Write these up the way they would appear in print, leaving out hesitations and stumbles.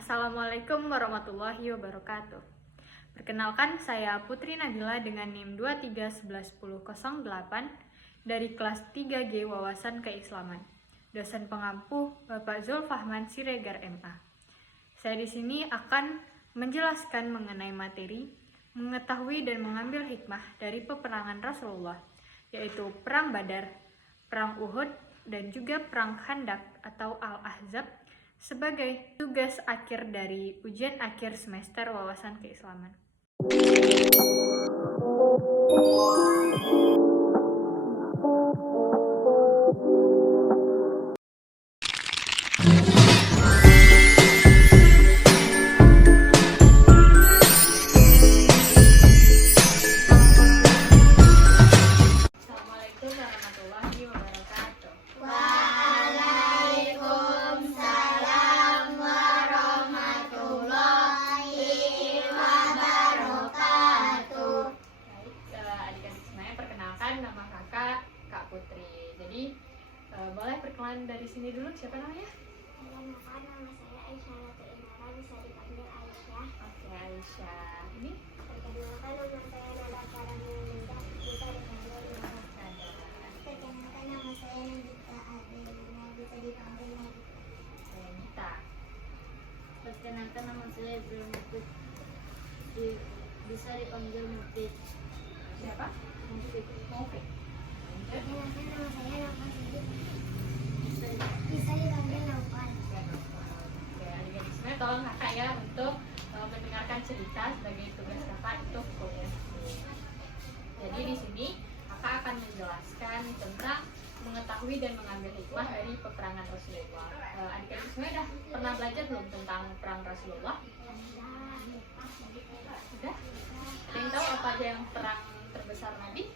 Assalamualaikum warahmatullahi wabarakatuh. Perkenalkan, saya Putri Nabila dengan NIM 23111008 dari kelas 3G Wawasan Keislaman. Dosen pengampu Bapak Zulfahman Siregar MA. Saya di sini akan menjelaskan mengenai materi mengetahui dan mengambil hikmah dari peperangan Rasulullah, yaitu Perang Badar, Perang Uhud, dan juga Perang Khandaq atau Al-Ahzab sebagai tugas akhir dari ujian akhir semester Wawasan Keislaman. Assalamualaikum warahmatullahi wabarakatuh. Waalaikumsalam warahmatullahi wabarakatuh. Baik, adik-adik semuanya, perkenalkan nama kakak Kak Putri. Jadi boleh perkenalan dari sini dulu, siapa namanya? Perkenalkan, nama saya Aisyah Ratu Inara, bisa dipanggil Aisyah. Oke, Aisyah. Ini Perkenalkan, nama saya Nada Karamilda, bisa dipanggil Nada. Perkenalkan, nama saya Nagita Adelina, bisa dipanggil Nagita. Nita. Perkenalkan, nama saya Ibrahim Mufid, bisa dipanggil Mufid. Siapa? Mufid. Oke. Perkenalkan, nama saya Naufal Siddiq, bisa dipanggil Naufal. Oke, adik-adik semuanya tolong kakak ya untuk mendengarkan cerita sebagai tugas kakak untuk kuliah. Jadi di sini kakak akan menjelaskan tentang mengetahui dan mengambil hikmah dari peperangan Rasulullah. Adik-adik semuanya udah pernah belajar belum tentang perang Rasulullah? Sudah? Ada yang tahu apa aja yang perang terbesar Nabi?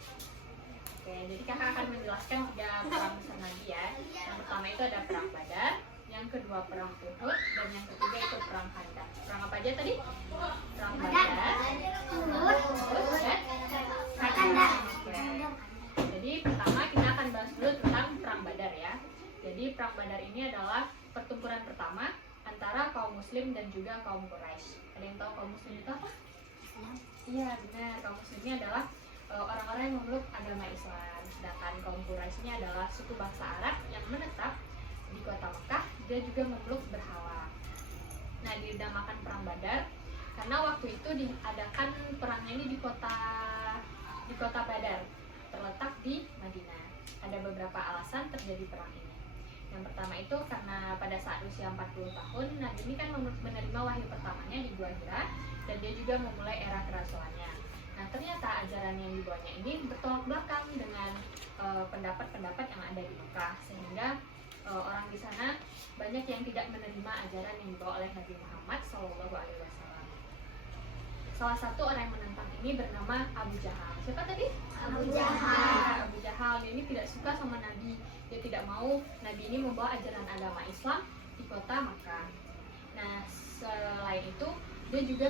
Oke, jadi kakak akan menjelaskan 3 perang besar Nabi ya. Yang pertama itu ada perang Badar, yang kedua perang Uhud, dan yang ketiga itu perang Khandaq. Perang apa aja tadi? Perang Badar, Uhud, dan Khandaq. Oke. Jadi pertama kita akan bahas dulu tentang perang Badar ya. Jadi perang Badar ini adalah pertempuran pertama antara kaum Muslim dan juga kaum Quraisy. Ada yang tahu kaum Muslim itu apa? Iya benar, kaum Muslim ini adalah orang-orang yang memeluk agama Islam. Sedangkan kaum Quraisy ini adalah suku bangsa Arab yang menetap di kota Mekah dan juga memeluk berhala. Nah, dinamakan perang Badar karena waktu itu diadakan perangnya ini di kota Badar, terletak di Madinah. Ada beberapa alasan terjadi perang ini. Yang pertama itu karena pada saat usia 40 tahun, Nabi ini kan menerima wahyu pertamanya di Gua Hira dan dia juga memulai era kerasulannya. Nah, ternyata ajaran yang dibawanya ini bertolak belakang dengan pendapat-pendapat yang ada di Mekah, sehingga orang di sana banyak yang tidak menerima ajaran yang dibawa oleh Nabi Muhammad SAW. Salah satu orang yang menentang ini bernama Abu Jahal. Siapa tadi? Abu Jahal. Ya, Abu Jahal. Dia ini tidak suka sama Nabi. Dia tidak mau Nabi ini membawa ajaran agama Islam di kota Makkah. Nah, selain itu, dia juga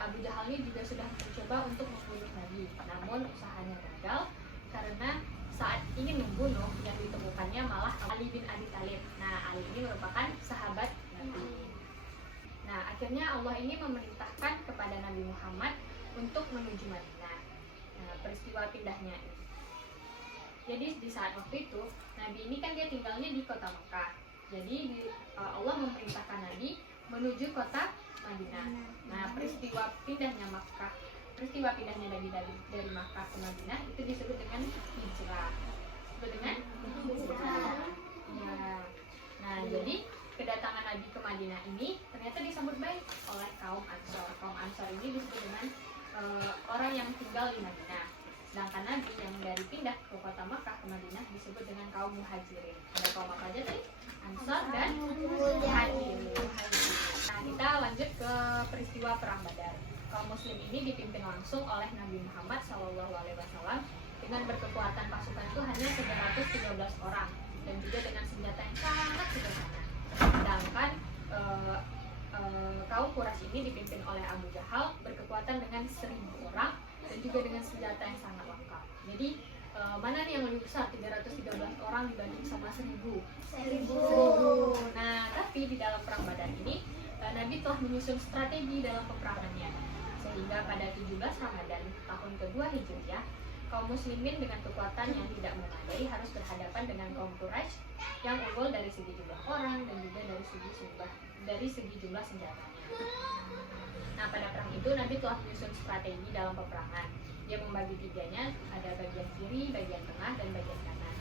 Abu Jahal ini juga sudah mencoba untuk membunuh Nabi. Namun usahanya gagal karena saat ingin membunuh, yang ditemukannya malah Ali bin Abi Thalib. Nah, Ali ini merupakan sahabat Nabi. Nah, akhirnya Allah ini memerintahkan kepada Nabi Muhammad untuk menuju Madinah. Nah, peristiwa pindahnya ini. Jadi di saat waktu itu, Nabi ini kan dia tinggalnya di kota Mekah. Jadi Allah memerintahkan Nabi menuju kota Madinah. Nah, peristiwa pindahnya Nabi dari Makkah ke Madinah itu disebut dengan hijrah. Disebut dengan hijrah. Ya. Nah, jadi kedatangan Nabi ke Madinah ini ternyata disambut baik oleh kaum Ansor. Kaum Ansor ini disebut dengan orang yang tinggal di Madinah. Sedangkan Nabi yang dari pindah ke kota Makkah ke Madinah disebut dengan kaum Muhajirin. Ada kaum apa aja tadi? Ansor dan Muhajirin. Nah, kita lanjut ke peristiwa perang Badar. Kaum Muslim ini dipimpin langsung oleh Nabi Muhammad SAW dengan berkekuatan pasukan itu hanya 713 orang dan juga dengan senjata yang sangat sederhana. Sedangkan kaum Quraisy ini dipimpin oleh Abu Jahal berkekuatan dengan 1000 orang dan juga dengan senjata yang sangat lengkap. Jadi mana nih yang lebih besar, 313 orang dibanding sama 1000? 1000. Nah, tapi di dalam perang Badar ini Nabi telah menyusun strategi dalam peperangannya. Sehingga pada 17 Ramadan tahun kedua Hijriah, kaum muslimin dengan kekuatan yang tidak memadai harus berhadapan dengan kaum Quraisy yang unggul dari segi jumlah orang dan juga dari segi jumlah senjatanya. Nah, pada perang itu Nabi telah menyusun strategi dalam peperangan. Dia membagi tiganya, ada bagian kiri, bagian tengah, dan bagian kanan.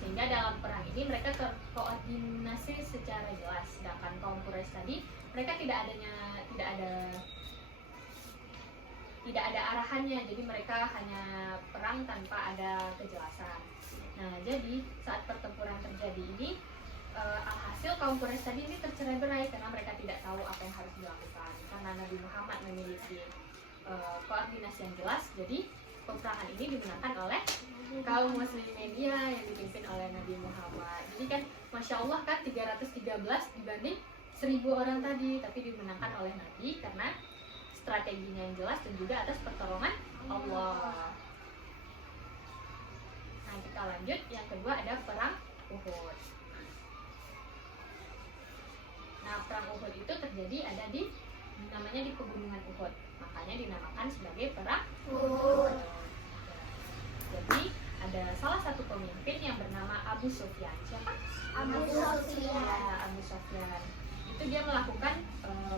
Sehingga dalam perang ini mereka terkoordinasi secara jelas. Sedangkan kaum Quraisy tadi, mereka tidak ada arahannya, jadi mereka hanya perang tanpa ada kejelasan. Nah, jadi saat pertempuran terjadi ini, alhasil kaum Quraisy tadi ini tercerai-berai karena mereka tidak tahu apa yang harus dilakukan. Karena Nabi Muhammad memiliki koordinasi yang jelas, jadi peperangan ini dimenangkan oleh kaum muslimin yang dipimpin oleh Nabi Muhammad. Jadi kan Masya Allah kan 313 dibanding 1000 orang tadi, tapi dimenangkan oleh Nabi karena strateginya yang jelas dan juga atas pertolongan Allah. Nah, kita lanjut. Yang kedua ada perang Uhud. Nah, perang Uhud itu terjadi namanya di pegunungan Uhud. Makanya dinamakan sebagai perang Uhud. Jadi ada salah satu pemimpin yang bernama Abu Sufyan. Siapa? Abu Sufyan. Ya, Abu Sufyan. Itu dia melakukan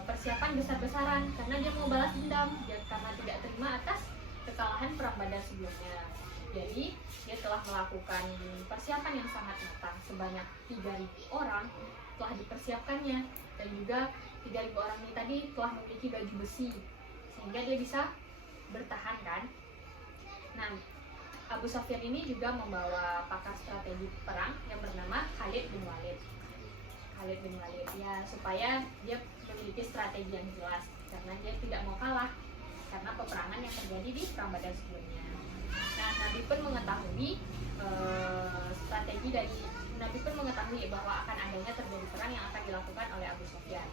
persiapan besar-besaran karena dia mau balas dendam karena tidak terima atas kekalahan perang Badar sebelumnya. Jadi dia telah melakukan persiapan yang sangat matang. Sebanyak 3.000 orang telah dipersiapkannya, dan juga 3.000 orang ini tadi telah memiliki baju besi sehingga dia bisa bertahan kan. Nah, Abu Sufyan ini juga membawa pakar strategi perang yang bernama Khalid bin Walid ya, supaya dia memiliki strategi yang jelas karena dia tidak mau kalah karena peperangan yang terjadi di perang Badar sebelumnya. Nah, Nabi pun mengetahui bahwa akan adanya terjadi perang yang akan dilakukan oleh Abu Sufyan,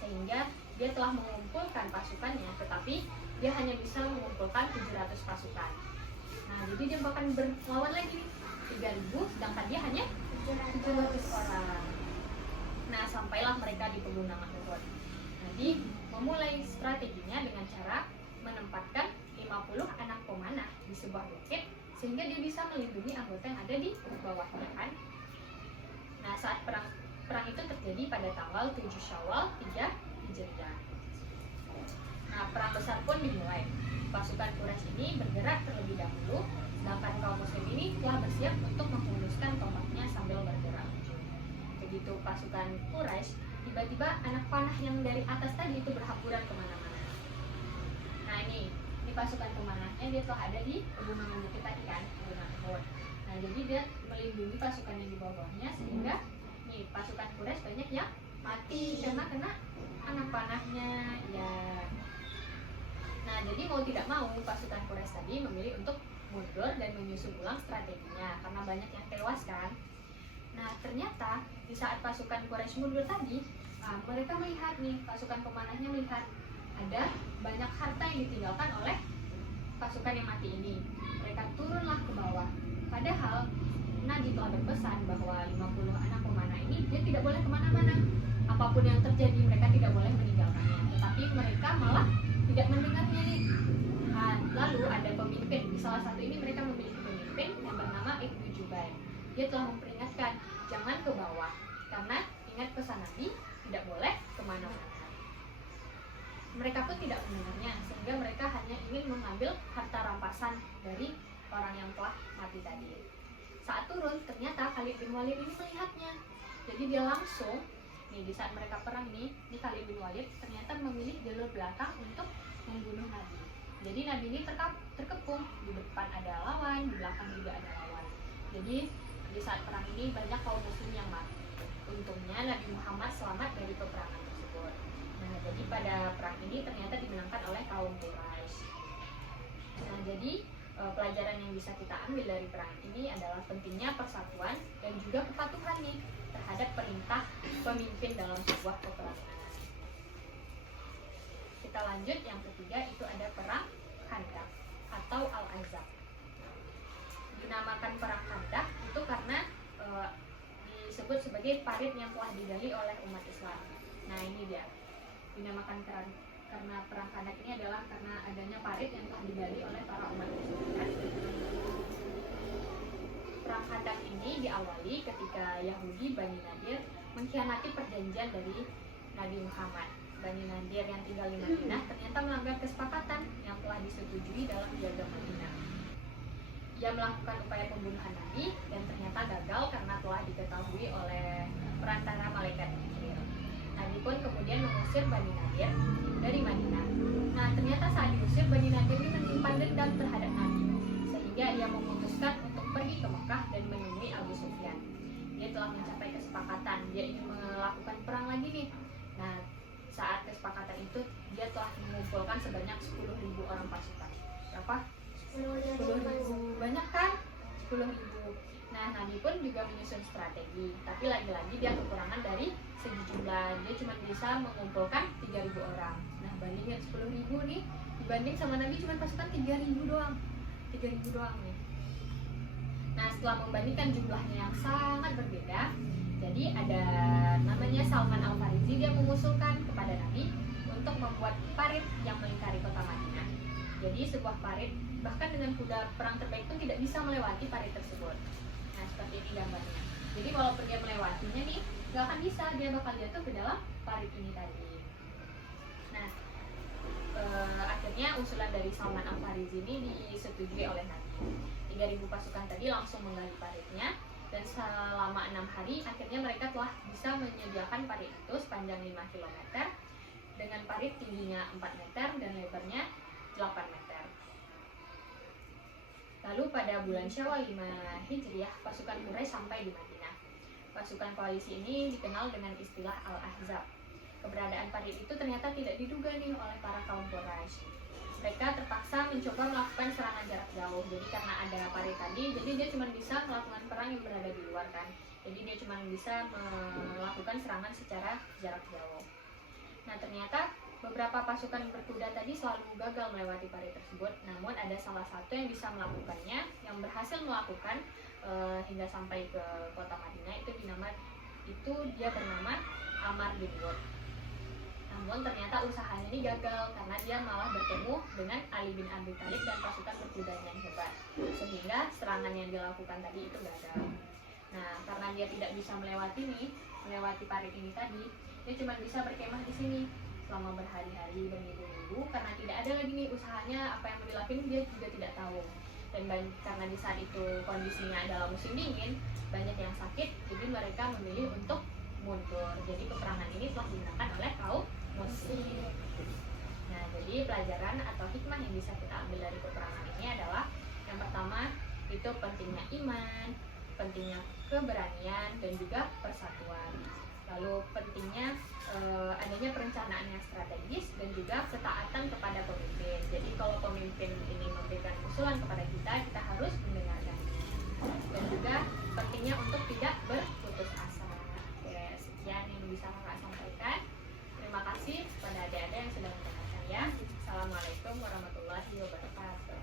sehingga dia telah mengumpulkan pasukannya, tetapi dia hanya bisa mengumpulkan 700 pasukan. Nah, jadi dia bahkan berlawan lagi 3.000, sedangkan dia hanya 700 orang. Nah, sampailah mereka di pegunungan Uhud. Jadi, memulai strateginya dengan cara menempatkan 50 anak pemanah di sebuah bukit sehingga dia bisa melindungi anggota yang ada di bawahnya kan. Nah, saat perang itu terjadi pada tanggal 7 Syawal 3 Hijriah. Nah, perang besar pun dimulai. Pasukan Quraisy ini bergerak terlebih dahulu, sedangkan kaum muslim ini telah bersiap untuk menghunuskan tombaknya sambil bergerak. Begitu pasukan Quraisy, tiba-tiba anak panah yang dari atas tadi itu berhamburan kemana-mana. Nah, ini pasukan pemanahnya dia telah ada di pegunungan bukit tadi kan, pegunungan Uhud. Nah, jadi dia melindungi pasukan yang di bawahnya sehingga nih pasukan Quraisy banyak yang mati karena kena anak panahnya ya. Nah, jadi mau tidak mau pasukan Quraisy tadi memilih untuk mundur dan menyusun ulang strateginya karena banyak yang tewas kan. Nah, ternyata di saat pasukan Quraisy mundur tadi, mereka melihat nih, pasukan pemanahnya melihat ada banyak harta yang ditinggalkan oleh pasukan yang mati ini. Mereka turunlah ke bawah. Padahal Nabi telah berpesan bahwa 50 anak pemanah ini dia tidak boleh kemana-mana. Apapun yang terjadi mereka tidak boleh meninggalkannya. Tetapi mereka malah tidak mendengarnya nih. Nah, lalu ada pemimpin. Di salah satu ini mereka memiliki pemimpin yang bernama Ibnu Jubair. Dia telah memperingatkan jangan ke bawah karena ingat pesan Nabi tidak boleh kemana-mana. Mereka pun tidak mendengarnya sehingga mereka hanya ingin mengambil harta rampasan dari orang yang telah mati tadi. Saat turun ternyata Khalid bin Walid ini melihatnya. Jadi dia langsung nih di saat mereka perang nih Khalid bin Walid ternyata memilih jalur belakang untuk membunuh Nabi. Jadi Nabi ini terkepung, di depan ada lawan, di belakang juga ada lawan. Jadi di saat perang ini banyak kaum muslim yang mati. Untungnya Nabi Muhammad selamat dari peperangan tersebut. Nah, jadi pada perang ini ternyata dimenangkan oleh kaum Quraisy. Nah, jadi pelajaran yang bisa kita ambil dari perang ini adalah pentingnya persatuan dan juga kepatuhan nih terhadap perintah pemimpin dalam sebuah peperangan. Kita lanjut, yang ketiga itu ada perang Khandaq atau Al-Ahzab. Dinamakan perang Khandaq itu karena disebut sebagai parit yang telah digali oleh umat Islam. Nah, ini dia. dinamakan karena perang Khandak ini adalah karena adanya parit yang telah digali oleh para umat muslimin. Perang Khandak ini diawali ketika Yahudi Bani Nadir mengkhianati perjanjian dari Nabi Muhammad. Bani Nadir yang tinggal di Madinah ternyata melanggar kesepakatan yang telah disetujui dalam piagam Madinah. Ia melakukan upaya pembunuhan Nabi dan ternyata gagal karena telah diketahui oleh perantara malaikat Jibril. Nabi pun kemudian mengusir Bani Nadir dari Madinah. Nah, ternyata saat diusir, Bani Nadir ini menyimpan dendam terhadap Nabi, sehingga ia memutuskan untuk pergi ke Mekah dan menemui Abu Sufyan. Dia telah mencapai kesepakatan, dia ingin melakukan perang lagi nih. Nah, saat kesepakatan itu, dia telah mengumpulkan sebanyak 10.000 orang pasukan. Berapa? 10.000, banyak kan? 10.000. Nah, Nabi pun juga menyusun strategi, tapi lagi-lagi dia kekurangan dari segi jumlah. Dia cuma bisa mengumpulkan 3.000 orang. Nah, bandingin 10.000 nih, dibanding sama Nabi cuma pasukan 3.000 doang. 3.000 doang nih. Nah, setelah membandingkan jumlahnya yang sangat berbeda, jadi ada namanya Salman Al-Farisi, dia mengusulkan kepada Nabi untuk membuat parit yang melingkari kota Madinah. Jadi sebuah parit, bahkan dengan kuda perang terbaik pun tidak bisa melewati parit tersebut. Nah, seperti ini gambarnya. Jadi walaupun dia melewatinya nih, nggak akan bisa, dia bakal jatuh ke dalam parit ini tadi. Nah, akhirnya usulan dari Salman Al-Farisi ini disetujui oleh Nabi. 3.000 pasukan tadi langsung menggali paritnya, dan selama 6 hari akhirnya mereka telah bisa menyediakan parit itu sepanjang 5 km dengan parit tingginya 4 meter dan lebarnya 8 meter. Lalu pada bulan Syawal 5 Hijriah, pasukan Quraisy sampai di Madinah. Pasukan koalisi ini dikenal dengan istilah Al-Ahzab. Keberadaan parit itu ternyata tidak diduga nih oleh para kaum Quraisy. Mereka terpaksa mencoba melakukan serangan jarak jauh. Jadi karena ada parit tadi, jadi dia cuma bisa melakukan perang yang berada di luar kan. Jadi dia cuma bisa melakukan serangan secara jarak jauh. Nah, ternyata beberapa pasukan berkuda tadi selalu gagal melewati parit tersebut. Namun ada salah satu yang bisa melakukannya, yang berhasil melakukan hingga sampai ke kota Madinah. Dia bernama Amr bin Wud. Namun ternyata usahanya ini gagal karena dia malah bertemu dengan Ali bin Abi Thalib dan pasukan berkudanya yang hebat, sehingga serangan yang dilakukan tadi itu gagal. Nah, karena dia tidak bisa melewati parit ini tadi, dia cuma bisa berkemah di sini selama berhari-hari, berminggu-minggu, karena tidak ada lagi nih usahanya, apa yang mau dilakuin dia juga tidak tahu. Dan karena di saat itu kondisinya adalah musim dingin, banyak yang sakit, jadi mereka memilih untuk mundur. Jadi peperangan ini telah digunakan oleh kaum muslim. Nah, jadi pelajaran atau hikmah yang bisa kita ambil dari peperangan ini adalah yang pertama itu pentingnya iman, pentingnya keberanian dan juga persatuan. Lalu pentingnya adanya perencanaan yang strategis dan juga ketaatan kepada pemimpin. Jadi kalau pemimpin ini memberikan usulan kepada kita, kita harus mendengarkannya. Dan juga pentingnya untuk tidak berputus asa. Oke, sekian yang bisa kakak sampaikan. Terima kasih kepada adik-adik yang sudah mendengarkan ya. Assalamualaikum warahmatullahi wabarakatuh.